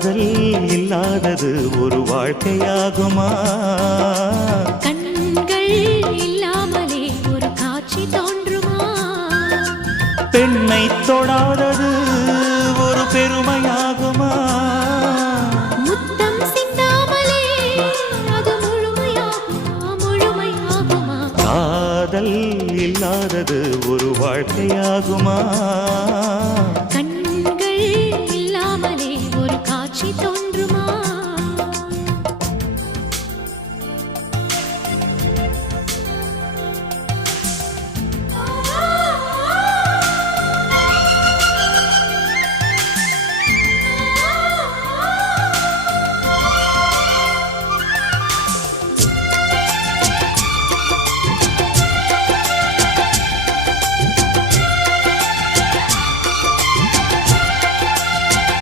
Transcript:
காதல் இல்லாதது ஒரு வாழ்க்கையாகுமா? கண்கள் இல்லாமலே ஒரு காட்சி தோன்றுமா? பெண்ணை தொடாதது ஒரு பெருமையாகுமா? முத்தம் சிந்தாமலே அது முழுமையாகுமா? முழுமையாகுமா? காதல் இல்லாதது ஒரு வாழ்க்கையாகுமா?